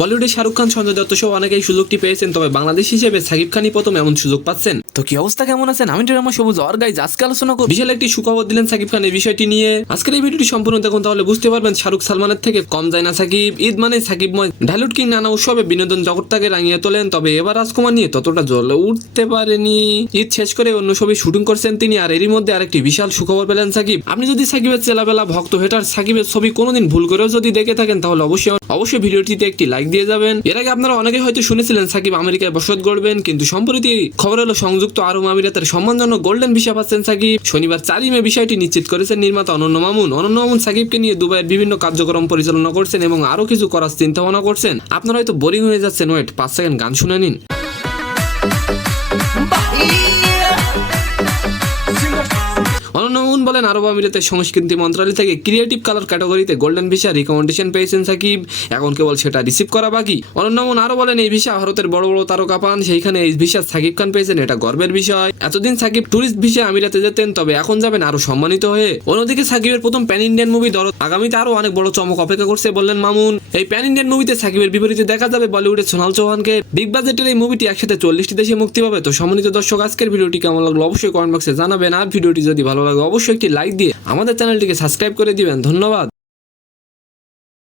বলিউডে শাহরুখ খান, সঞ্জয় দত্ত সহ অনেকেই সুযোগটি পেয়েছেন, তবে বাংলাদেশ হিসেবে সাকিব খানই প্রথম এমন সুযোগ পাচ্ছেন। তো কি অবস্থা, কেমন আছেন? আমি ড্রামা সবুজ আর গাইজ আজকে আলোচনা করব বিশাল একটি সুখবর দিলেন সাকিব খান এই বিষয়টি নিয়ে। আজকের এই ভিডিওটি সম্পূর্ণ দেখুন, তাহলে বুঝতে পারবেন শাহরুখ সালমানের থেকে কম যায় না সাকিব। ঈদ মানে সাকিবময় ঢালিউড কিং নানা উৎসবে বিনোদন জগৎটাকে রাঙিয়ে তোলেন, তবে এবার রাজকুমার নিয়ে ততটা জ্বলে উঠতে পারেনি। ঈদ শেষ করে অন্য ছবি শুটিং করছেন তিনি, আর এরই মধ্যে আরেকটি বিশাল সুখবর পেলেন সাকিব। আপনি যদি সাকিবের চেলাবেলা ভক্ত হেটার সাকিবের ছবি কোনোদিন ভুল করেও যদি দেখে থাকেন, তাহলে অবশ্যই ভিডিওটিতে একটি লাইক দিয়ে যাবেন। এর আগে আপনারা অনেকে হয়তো শুনেছিলেন সাকিব আমেরিকায় বসত গড়বেন, কিন্তু সম্প্রতি খবর হলো সংযুক্ত আরব আমিরাতের সম্মানজনক গোল্ডেন ভিসা পাচ্ছেন সাকিব। শনিবার 4 মে বিষয়টি নিশ্চিত করেছেন নির্মাতা অনন্য মামুন সাকিবকে নিয়ে দুবাইয়ের বিভিন্ন কার্যক্রম পরিচালনা করছেন এবং আরো কিছু করার চিন্তা ভাবনা করছেন। আপনারা হয়তো বোরিং হয়ে যাচ্ছেন, ওয়েট 5 সেকেন্ড গান শুনে নিন। অনন্য মামুন বলেন, আরব আমিরাতের সংস্কৃতি মন্ত্রণালয় থেকে ক্রিয়েটিভ কালার ক্যাটাগরিতে গোল্ডেন ভিসা রিকমেন্ডেশন পেয়েছেন সাকিব, এখন কেবল সেটা রিসিভ করা বাকি। অনন্য মামুন আরো বলেন, এই ভিসা ভারতের বড় বড় তারকা পান, সেইখানে এই ভিসা সাকিব খান পেয়েছেন, এটা গর্বের বিষয়। এতদিন সাকিব টুরিস্ট ভিসা আমিরাতে যেতেন, তবে এখন যাবেন আরো সম্মানিত হয়ে। অন্যদিকে সাকিবের প্রথম প্যান ইন্ডিয়ান মুভি দরদ আগামীতে আরো অনেক বড় চমক অপেক্ষা করছে বললেন মামুন। এই প্যান ইন্ডিয়ান মুভিতে সাকিবের বিপরীতে দেখা যাবে বলিউডের সোনাল চৌহানকে। বিগ বাজেটের এই মুভিটি একসাথে 40টি দেশে মুক্তি পাবে। তো সম্মানিত দর্শক, আজকের ভিডিওটি কেমন লাগলো অবশ্যই কমেন্ট বক্সে জানাবেন, আর ভিডিওটি যদি ভালো লাগে অবশ্যই একটি লাইক দিয়ে আমাদের চ্যানেলটিকে সাবস্ক্রাইব করে দিবেন। ধন্যবাদ।